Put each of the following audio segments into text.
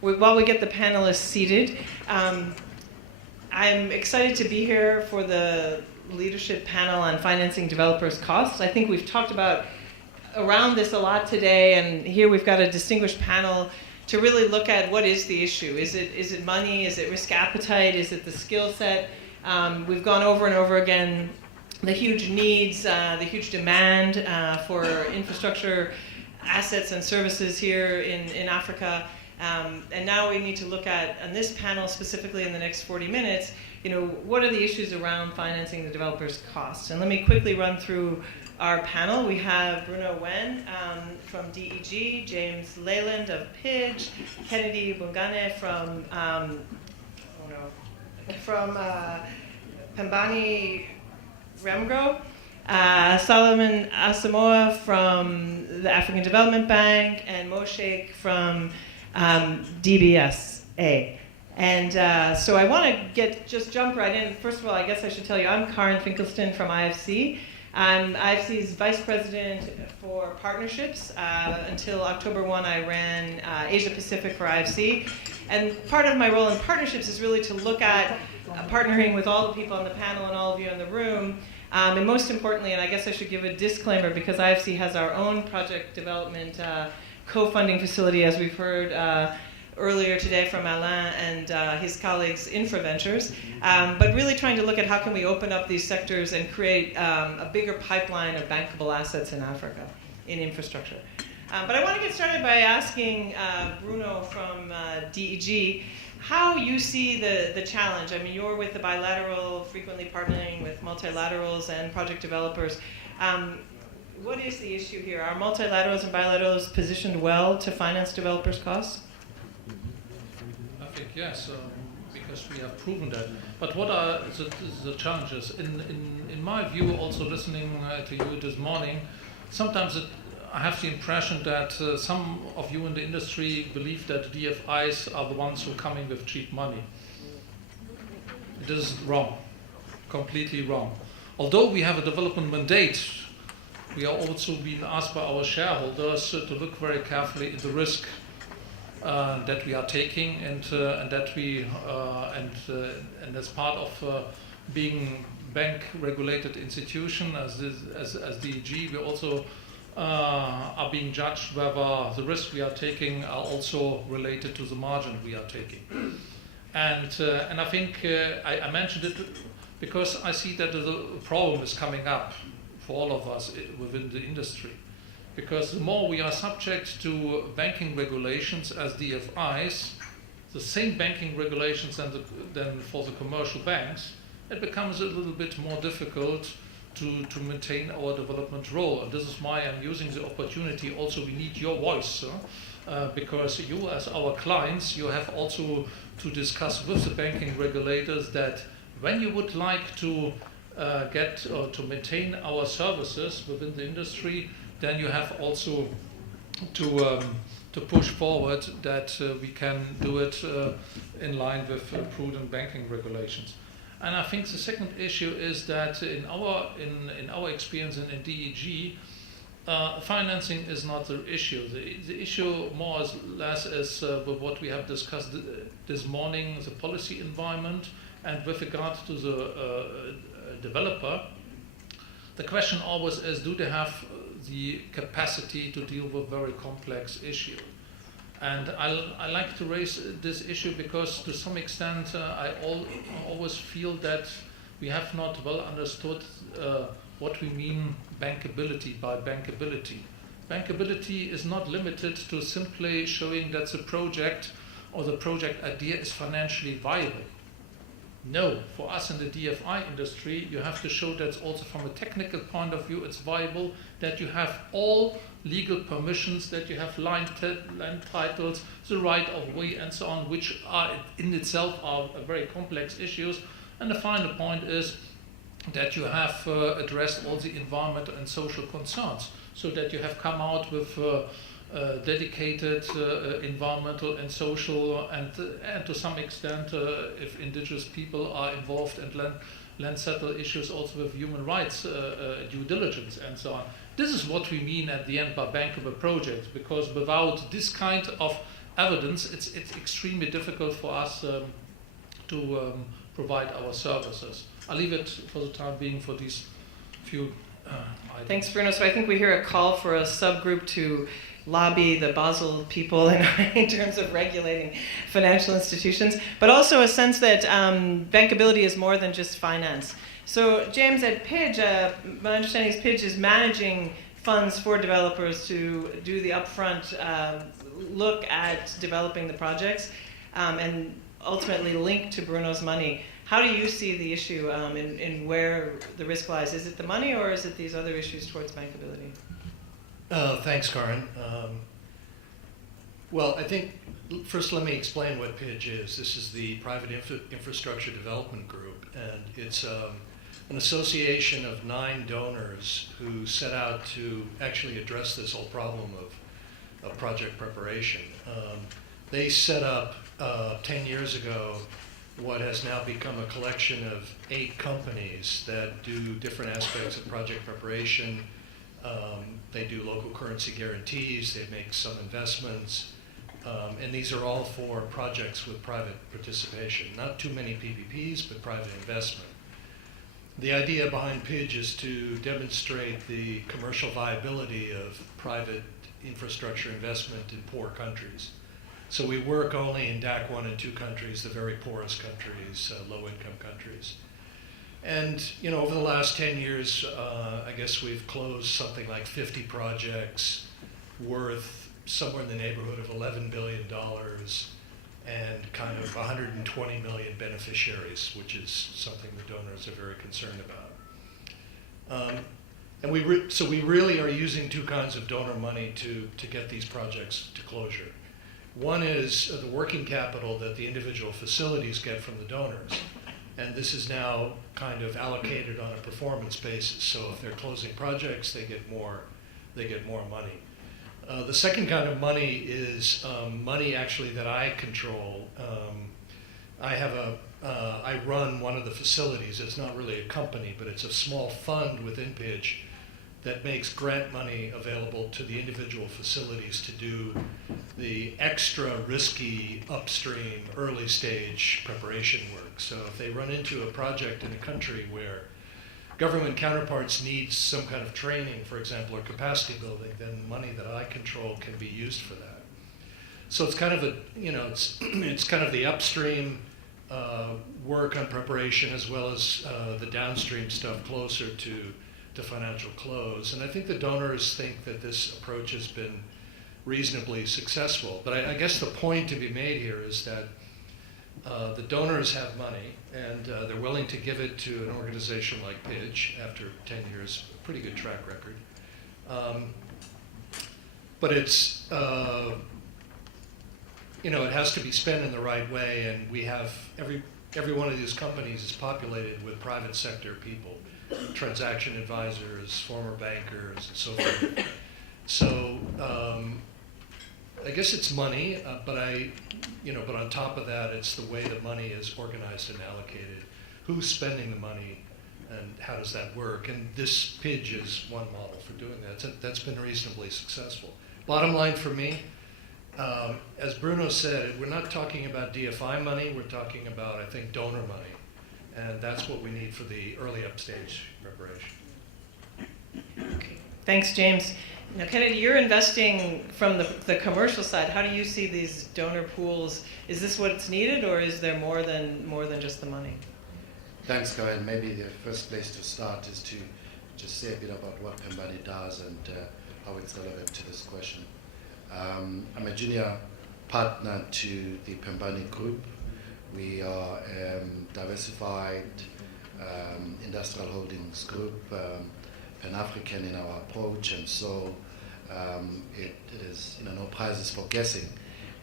while we get the panelists seated, I'm excited to be here for the leadership panel on financing developers' costs. I think we've talked about around this a lot today, and here we've got a distinguished panel to really look at what is the issue. Is it money? Is it risk appetite? Is it the skill set? We've gone over and over again the huge needs, the huge demand for infrastructure assets and services here in Africa. And now we need to look at, on this panel specifically in the next 40 minutes, what are the issues around financing the developers' costs? And let me quickly run through our panel. We have Bruno Wen from DEG, James Leyland of PIDGE, Kennedy Bungane from Pembani Remgro, Solomon Asamoah from the African Development Bank, and Mo Sheikh from DBSA. And so I want to just jump right in. First of all, I guess I should tell you, I'm Karen Finkelstein from IFC. I'm IFC's Vice President for Partnerships. Until October 1, I ran Asia Pacific for IFC. And part of my role in partnerships is really to look at partnering with all the people on the panel and all of you in the room. And most importantly, and I guess I should give a disclaimer, because IFC has our own project development co-funding facility, as we've heard earlier today from Alain and his colleagues, InfraVentures, but really trying to look at how can we open up these sectors and create a bigger pipeline of bankable assets in Africa in infrastructure. But I want to get started by asking Bruno from DEG how you see the challenge. I mean, you're with the bilateral, frequently partnering with multilaterals and project developers. What is the issue here? Are multilaterals and bilaterals positioned well to finance developers' costs? I think yes, because we have proven that. But what are the challenges? In my view, also listening to you this morning, sometimes I have the impression that some of you in the industry believe that DFIs are the ones who are coming with cheap money. This is wrong, completely wrong. Although we have a development mandate, we are also being asked by our shareholders to look very carefully at the risk that we are taking, and that we and as part of being bank-regulated institution as DEG, we also are being judged whether the risk we are taking are also related to the margin we are taking. And I think I mentioned it because I see that the problem is coming up for all of us within the industry. Because the more we are subject to banking regulations as DFIs, the same banking regulations than for the commercial banks, it becomes a little bit more difficult to maintain our development role. And this is why I'm using the opportunity. Also, we need your voice, because you as our clients, you have also to discuss with the banking regulators that when you would like to get or to maintain our services within the industry, then you have also to push forward that we can do it in line with prudent banking regulations. And I think the second issue is that in our experience in DEG, financing is not the issue. The issue more or less is with what we have discussed this morning, the policy environment, and with regard to the developer, the question always is, do they have the capacity to deal with very complex issues? And I like to raise this issue because to some extent I always feel that we have not well understood what we mean bankability by bankability. Bankability is not limited to simply showing that the project or the project idea is financially viable. No, for us in the DFI industry, you have to show that also from a technical point of view it's viable, that you have all legal permissions, that you have land titles, the right of way and so on, which are in itself are very complex issues. And the final point is that you have addressed all the environmental and social concerns, so that you have come out with dedicated environmental and social and to some extent if indigenous people are involved in land settle issues, also with human rights due diligence and so on. This is what we mean at the end by bankable projects, because without this kind of evidence, it's extremely difficult for us to provide our services. I'll leave it for the time being for these few items. Thanks, Bruno. So I think we hear a call for a subgroup to lobby the Basel people in terms of regulating financial institutions, but also a sense that bankability is more than just finance. So James, at Pidge, my understanding is Pidge is managing funds for developers to do the upfront look at developing the projects and ultimately link to Bruno's money. How do you see the issue in where the risk lies? Is it the money or is it these other issues towards bankability? Thanks, Karin. Well, I think first let me explain what Pidge is. This is the Private Infrastructure Development Group, and it's an association of 9 donors who set out to actually address this whole problem of project preparation. They set up 10 years ago what has now become a collection of 8 companies that do different aspects of project preparation. They do local currency guarantees, they make some investments, and these are all for projects with private participation. Not too many PPPs, but private investment. The idea behind Pidge is to demonstrate the commercial viability of private infrastructure investment in poor countries. So we work only in DAC 1 and 2 countries, the very poorest countries, low-income countries. And over the last 10 years, I guess we've closed something like 50 projects worth somewhere in the neighborhood of $11 billion and kind of 120 million beneficiaries, which is something the donors are very concerned about. And so we really are using 2 kinds of donor money to get these projects to closure. One is the working capital that the individual facilities get from the donors. And this is now kind of allocated on a performance basis. So if they're closing projects, they get more money. The second kind of money is money actually that I control. I run one of the facilities. It's not really a company, but it's a small fund within Pidge that makes grant money available to the individual facilities to do the extra risky upstream early stage preparation work. So if they run into a project in a country where government counterparts need some kind of training, for example, or capacity building, then money that I control can be used for that. So it's kind of it's kind of the upstream work on preparation as well as the downstream stuff closer to financial close. And I think the donors think that this approach has been reasonably successful. But I guess the point to be made here is that the donors have money and they're willing to give it to an organization like Pidge after 10 years, pretty good track record. But it's, it has to be spent in the right way, and we have, every one of these companies is populated with private sector people, transaction advisors, former bankers, and so forth. So I guess it's money, but on top of that, it's the way the money is organized and allocated. Who's spending the money, and how does that work? And this Pidge is one model for doing that. That's been reasonably successful. Bottom line for me, as Bruno said, we're not talking about DFI money. We're talking about, I think, donor money. And that's what we need for the early upstage preparation. Okay. Thanks, James. Now, Kennedy, you're investing from the commercial side. How do you see these donor pools? Is this what's needed, or is there more than just the money? Thanks, Karin. Maybe the first place to start is to just say a bit about what Pembani does and how it's relevant to this question. I'm a junior partner to the Pembani Group. We are diversified industrial holdings group, Pan-African in our approach, and so it is no prizes for guessing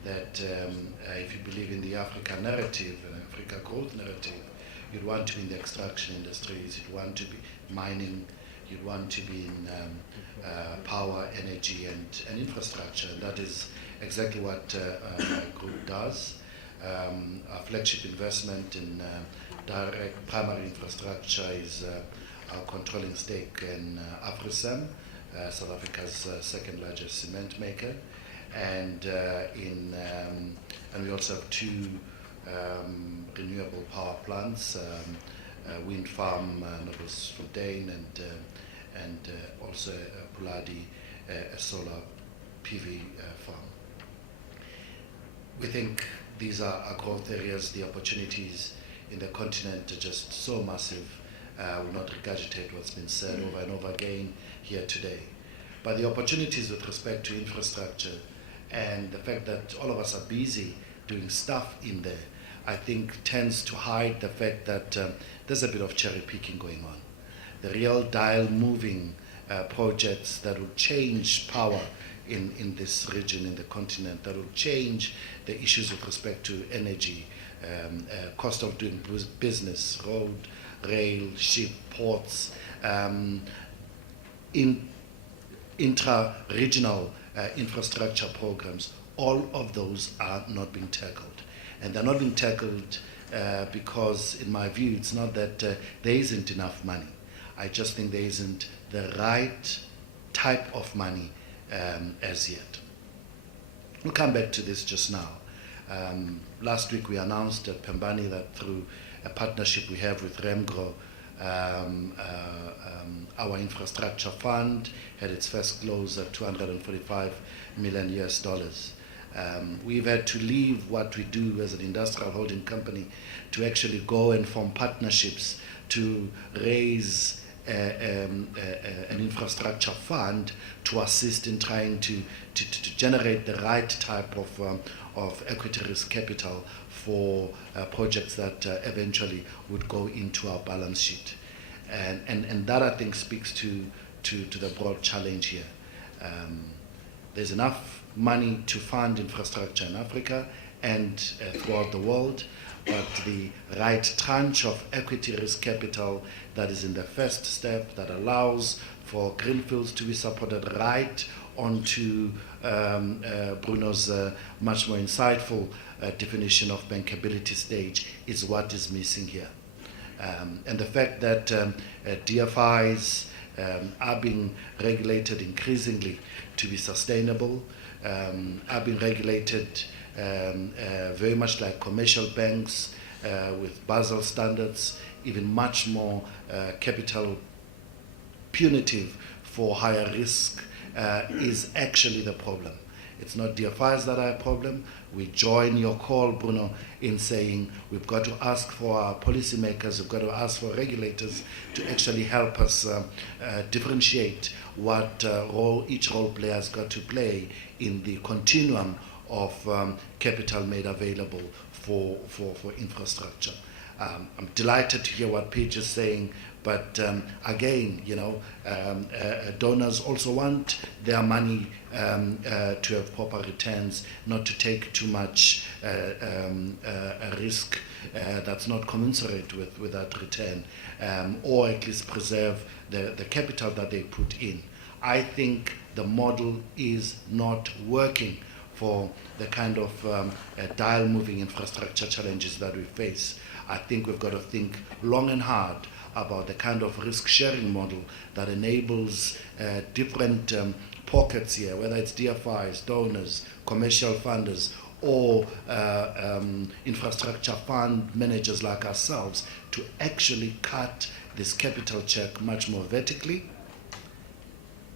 that if you believe in the Africa narrative, Africa growth narrative, you'd want to be in the extraction industries, you'd want to be mining, you'd want to be in power, energy, and infrastructure. And that is exactly what my group does. Our flagship investment in direct primary infrastructure is our controlling stake in AfriSem, South Africa's second largest cement maker. and we also have 2 renewable power plants, wind farm, Novos Fontaine, and also Puladi, a solar PV farm. We think these are growth areas. The opportunities in the continent are just so massive. I will not regurgitate what's been said over and over again here today. But the opportunities with respect to infrastructure and the fact that all of us are busy doing stuff in there, I think tends to hide the fact that there's a bit of cherry picking going on. The real dial moving projects that will change power in this region, in the continent, that will change the issues with respect to energy, cost of doing business, road, rail, ship, ports, intra-regional infrastructure programs. All of those are not being tackled. And they're not being tackled because, in my view, it's not that there isn't enough money. I just think there isn't the right type of money as yet. We'll come back to this just now. Last week we announced at Pembani that through a partnership we have with Remgro, our infrastructure fund had its first close at $245 million. We've had to leave what we do as an industrial holding company to actually go and form partnerships to raise an infrastructure fund to assist in trying to generate the right type of equity risk capital for projects that eventually would go into our balance sheet. And that, I think, speaks to the broad challenge here. There's enough money to fund infrastructure in Africa and throughout the world, but the right tranche of equity risk capital that is in the first step that allows for greenfields to be supported right onto Bruno's much more insightful definition of bankability stage is what is missing here. And the fact that DFIs are being regulated increasingly to be sustainable, are being regulated very much like commercial banks with Basel standards, even much more capital punitive for higher risk is actually the problem. It's not DFIs that are a problem. We join your call, Bruno, in saying we've got to ask for our policymakers, we've got to ask for regulators to actually help us differentiate what role each role player has got to play in the continuum of capital made available for infrastructure. I'm delighted to hear what Pete is saying, but again, donors also want their money to have proper returns, not to take too much a risk that's not commensurate with that return, or at least preserve the capital that they put in. I think the model is not working for the kind of dial-moving infrastructure challenges that we face. I think we've got to think long and hard about the kind of risk-sharing model that enables different pockets here, whether it's DFIs, donors, commercial funders, or infrastructure fund managers like ourselves, to actually cut this capital check much more vertically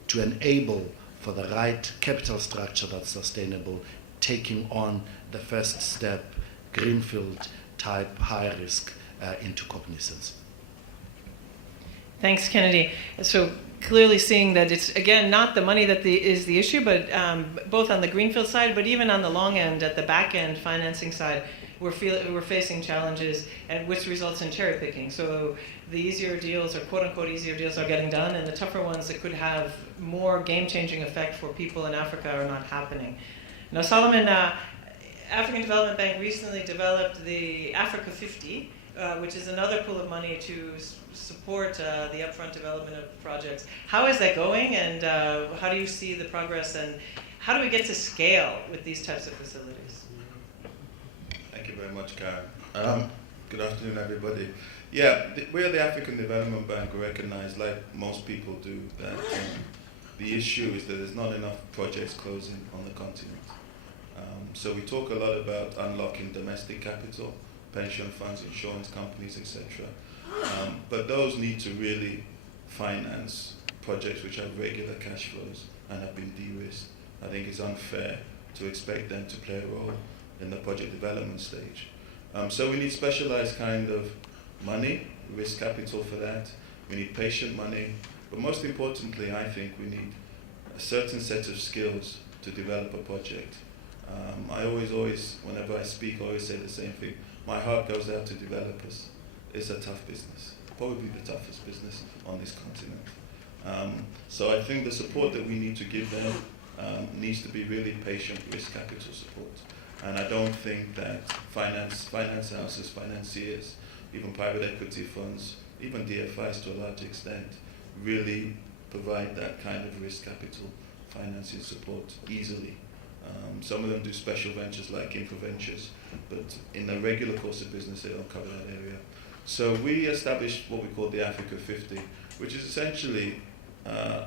to enable for the right capital structure that's sustainable, taking on the first step, greenfield type high risk into cognizance. Thanks, Kennedy. So clearly seeing that it's, again, not the money that is the issue, but both on the greenfield side, but even on the long end, at the back end financing side, we're facing challenges, and which results in cherry picking. So the easier deals, or quote unquote easier deals, are getting done, and the tougher ones that could have more game-changing effect for people in Africa are not happening. Now, Solomon, African Development Bank recently developed the Africa 50, which is another pool of money to support the upfront development of projects. How is that going, and how do you see the progress, and how do we get to scale with these types of facilities? Thank you very much, Karen. Good afternoon, everybody. Yeah, we at the African Development Bank recognize, like most people do, that the issue is that there's not enough projects closing on the continent. So we talk a lot about unlocking domestic capital, pension funds, insurance companies, etc. But those need to really finance projects which have regular cash flows and have been de-risked. I think it's unfair to expect them to play a role in the project development stage. So we need specialized kind of money, risk capital for that. We need patient money. But most importantly, I think we need a certain set of skills to develop a project. I always, whenever I speak, I always say the same thing. My heart goes out to developers. It's a tough business, probably the toughest business on this continent. So I think the support that we need to give them needs to be really patient risk capital support. And I don't think that finance houses, financiers, even private equity funds, even DFIs to a large extent, really provide that kind of risk capital financing support easily. Some of them do special ventures like infraventures, but in the regular course of business they don't cover that area. So we established what we call the Africa 50, which is essentially a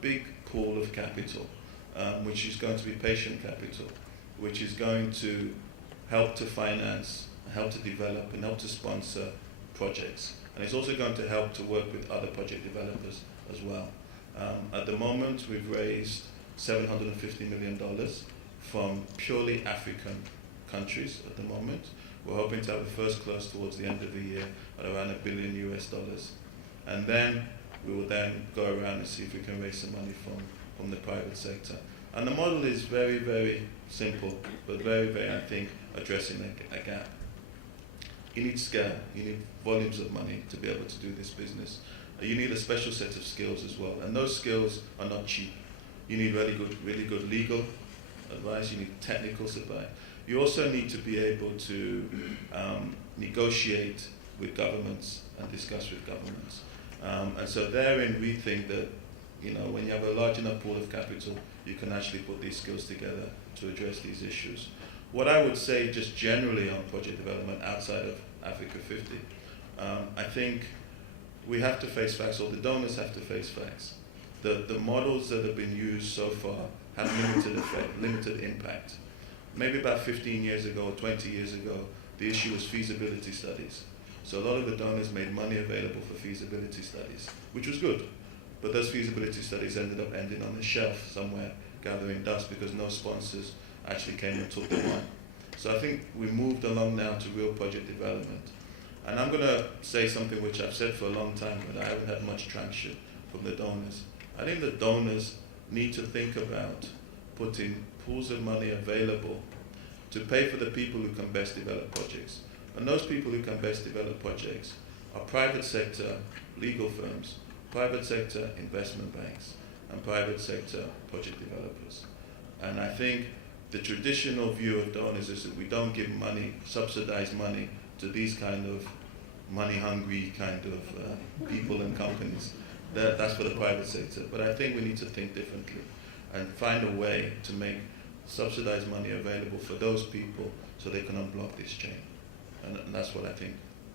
big pool of capital, which is going to be patient capital, which is going to help to finance, help to develop, and help to sponsor projects. And it's also going to help to work with other project developers as well. At the moment, we've raised $750 million from purely African countries at the moment. We're hoping to have the first close towards the end of the year at around $1 billion US. And then we will then go around and see if we can raise some money from the private sector. And the model is very, very simple, but very, very, I think, addressing a gap. You need scale, you need volumes of money to be able to do this business. You need a special set of skills as well, and those skills are not cheap. You need really good legal advice, you need technical support. You also need to be able to negotiate with governments and discuss with governments. And so therein we think that, you know, when you have a large enough pool of capital, you can actually put these skills together to address these issues. What I would say just generally on project development outside of Africa 50, I think we have to face facts, or the donors have to face facts. The models that have been used so far have limited effect, limited impact. Maybe about 15 years ago or 20 years ago, the issue was feasibility studies. So a lot of the donors made money available for feasibility studies, which was good. But those feasibility studies ended up ending on a shelf somewhere, gathering dust, because no sponsors actually came and took them on. So I think we moved along now to real project development. And I'm going to say something which I've said for a long time, but I haven't had much traction from the donors. I think the donors need to think about putting pools of money available to pay for the people who can best develop projects. And those people who can best develop projects are private sector legal firms, private sector investment banks, and private sector project developers. And I think the traditional view of donors is that we don't give money, subsidized money, to these kind of money-hungry kind of people and companies. That's for the private sector. But I think we need to think differently and find a way to make subsidized money available for those people so they can unblock this chain. And that's what I think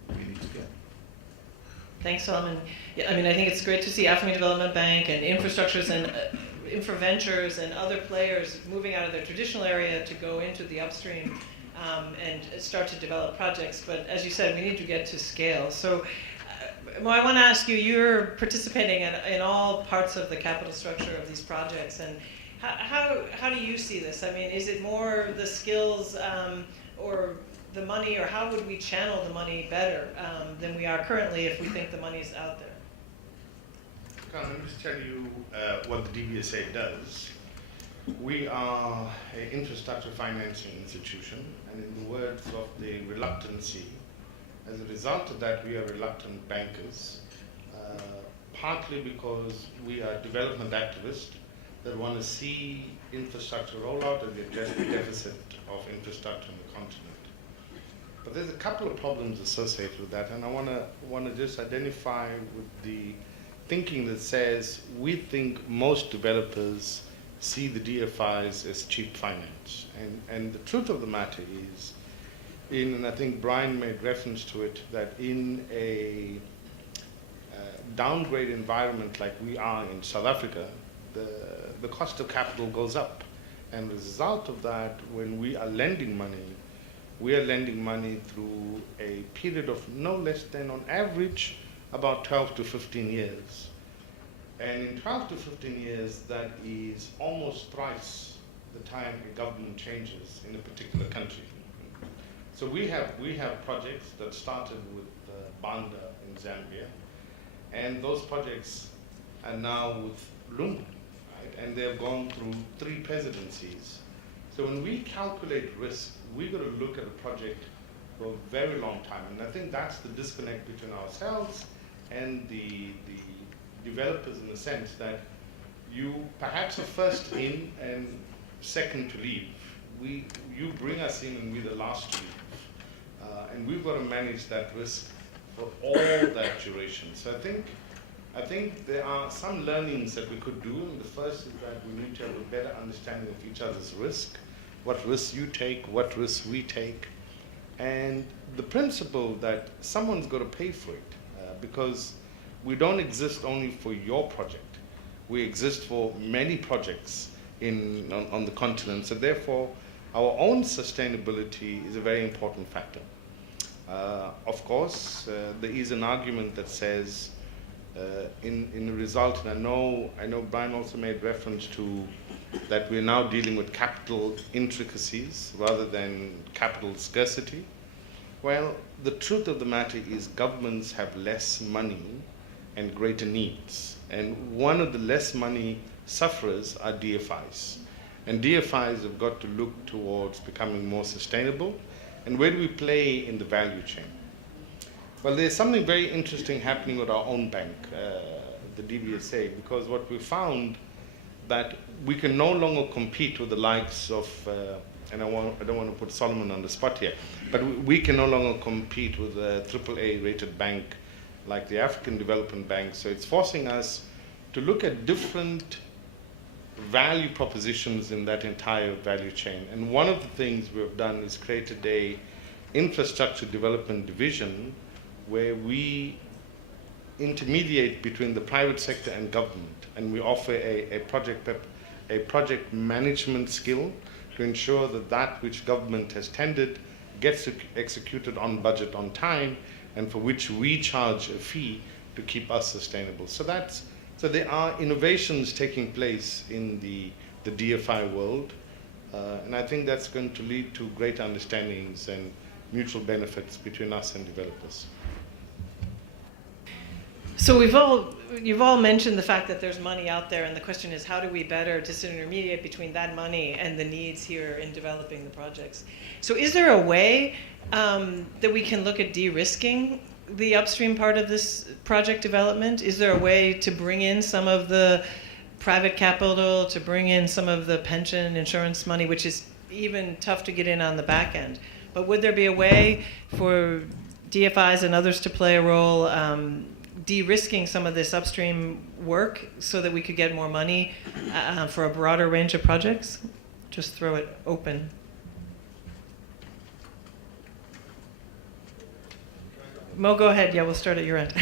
we need to get. Thanks, Solomon. Yeah, I mean, I think it's great to see African Development Bank and infrastructures and infraventures and other players moving out of their traditional area to go into the upstream and start to develop projects. But as you said, we need to get to scale. So well, I want to ask you, you're participating in all parts of the capital structure of these projects. And how do you see this? I mean, is it more the skills or the money, or how would we channel the money better than we are currently if we think the money's out there? Let me just tell you what the DBSA does. We are an infrastructure financing institution, and in the words of the reluctancy, as a result of that, we are reluctant bankers, partly because we are development activists that want to see infrastructure roll out and address the deficit of infrastructure on the continent. But there's a couple of problems associated with that, and I want to just identify with the thinking that says we think most developers see the DFIs as cheap finance. And the truth of the matter is, and I think Brian made reference to it, that in a downgrade environment like we are in South Africa, the cost of capital goes up. And as a result of that, when we are lending money, we are lending money through a period of no less than, on average, about 12 to 15 years. And in 12 to 15 years, that is almost thrice the time a government changes in a particular country. So we have projects that started with Banda in Zambia, and those projects are now with Lungu, right? And they've gone through 3 presidencies. So when we calculate risk, we've got to look at a project for a very long time. And I think that's the disconnect between ourselves and the developers, in the sense that you perhaps are first in and second to leave. You bring us in and we're the last to leave. And we've got to manage that risk for all that duration. So I think there are some learnings that we could do. And the first is that we need to have a better understanding of each other's risk, what risks you take, what risks we take, and the principle that someone's got to pay for it, because we don't exist only for your project. We exist for many projects on the continent. So therefore, our own sustainability is a very important factor. Of course, there is an argument that says, in the result, and I know Brian also made reference to that we're now dealing with capital intricacies rather than capital scarcity. Well, the truth of the matter is governments have less money and greater needs. And one of the less money sufferers are DFIs. And DFIs have got to look towards becoming more sustainable. And where do we play in the value chain? Well, there's something very interesting happening with our own bank, the DBSA, because what we found that we can no longer compete with the likes of, and I don't want to put Solomon on the spot here, but we can no longer compete with a AAA rated bank like the African Development Bank. So it's forcing us to look at different value propositions in that entire value chain. And one of the things we've done is created a infrastructure development division where we intermediate between the private sector and government, and we offer a project management skill to ensure that that which government has tendered gets executed on budget, on time, and for which we charge a fee to keep us sustainable. So there are innovations taking place in the DFI world, and I think that's going to lead to great understandings and mutual benefits between us and developers. So you've all mentioned the fact that there's money out there, and the question is, how do we better disintermediate between that money and the needs here in developing the projects? So is there a way that we can look at de-risking the upstream part of this project development? Is there a way to bring in some of the private capital, to bring in some of the pension insurance money, which is even tough to get in on the back end? But would there be a way for DFIs and others to play a role de-risking some of this upstream work so that we could get more money for a broader range of projects? Just throw it open. Mo, go ahead. Yeah, we'll start at your end.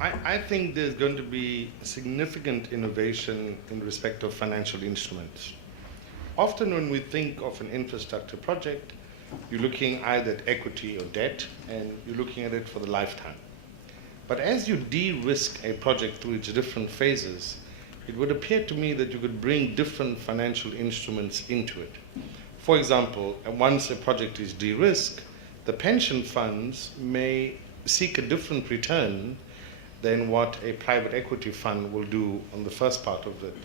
I think there's going to be significant innovation in respect of financial instruments. Often when we think of an infrastructure project, you're looking either at equity or debt, and you're looking at it for the lifetime. But as you de-risk a project through its different phases, it would appear to me that you could bring different financial instruments into it. For example, once a project is de-risked, the pension funds may seek a different return than what a private equity fund will do on the first part of it.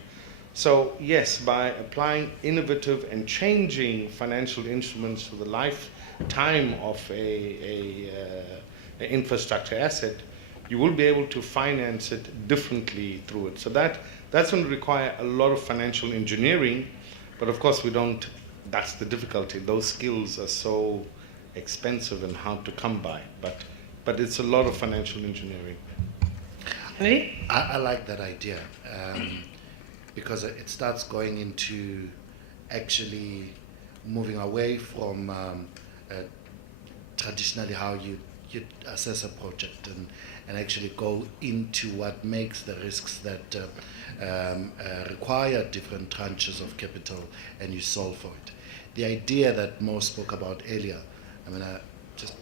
So yes, by applying innovative and changing financial instruments to the lifetime of an infrastructure asset, you will be able to finance it differently through it. So that's going to require a lot of financial engineering, but of course that's the difficulty. Those skills are so expensive and hard to come by, but it's a lot of financial engineering. I like that idea because it starts going into actually moving away from traditionally how you assess a project, and and actually go into what makes the risks that require different tranches of capital, and you solve for it. The idea that Mo spoke about earlier, I mean, just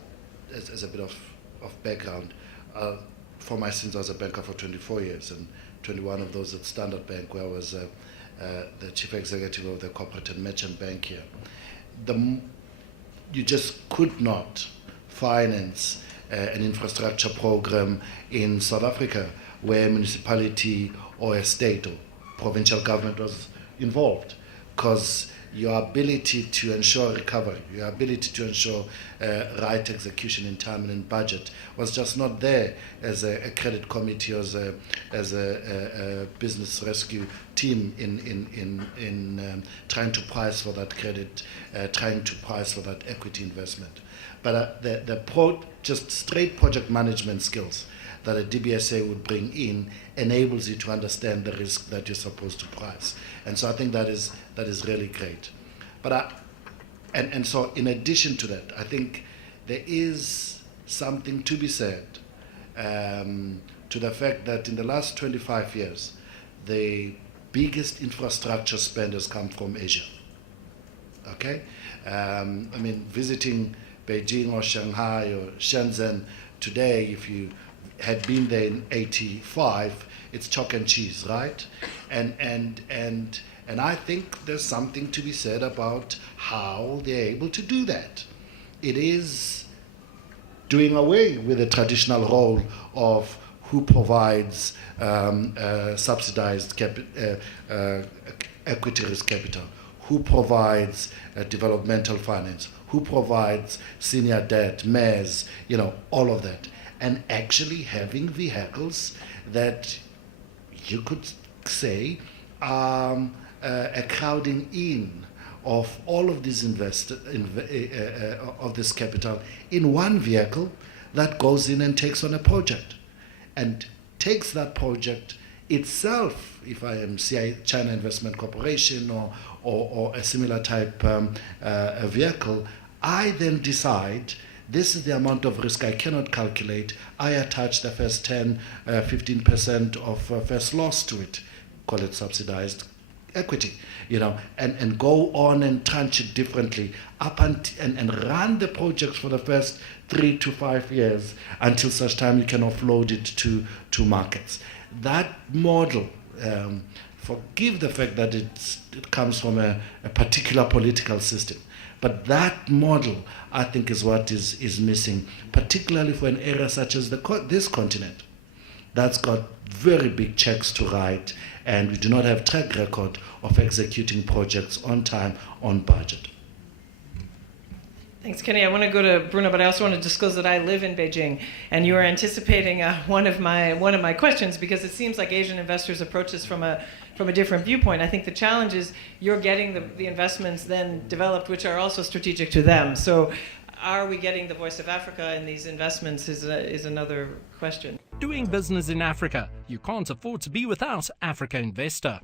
as a bit of background, for my sins, I was a banker for 24 years, and 21 of those at Standard Bank, where I was the chief executive of the corporate and merchant bank here. You just could not finance an infrastructure program in South Africa where a municipality or a state or provincial government was involved, because your ability to ensure recovery, your ability to ensure right execution in time and in budget was just not there as a credit committee or as a business rescue team in trying to price for that credit, trying to price for that equity investment. But just straight project management skills that a DBSA would bring in enables you to understand the risk that you're supposed to price. And so I think that is really great. But and so in addition to that, I think there is something to be said to the fact that in the last 25 years, the biggest infrastructure spend has come from Asia. Okay? I mean, visiting Beijing or Shanghai or Shenzhen today, if you had been there in '85, it's chalk and cheese, right? And I think there's something to be said about how they're able to do that. It is doing away with the traditional role of who provides subsidized equity risk capital, who provides developmental finance, who provides senior debt, MES, all of that. And actually having vehicles that you could say are a crowding in of all of these of this capital in one vehicle that goes in and takes on a project, and takes that project itself. If I am China Investment Corporation or a similar type vehicle, I then decide this is the amount of risk I cannot calculate. I attach the first 10, 15% of first loss to it, call it subsidized equity, and go on and tranche it differently and run the projects for the first 3 to 5 years until such time you can offload it to markets. That model, forgive the fact that it comes from a particular political system, but that model, I think, is what is missing, particularly for an area such as this continent that's got very big checks to write, and we do not have track record of executing projects on time, on budget. Thanks, Kenny. I want to go to Bruno, but I also want to disclose that I live in Beijing, and you are anticipating one of my questions, because it seems like Asian investors approach this from a different viewpoint. I think the challenge is you're getting the investments then developed, which are also strategic to them. So, are we getting the voice of Africa in these investments is another question. Doing business in Africa, you can't afford to be without Africa Investor.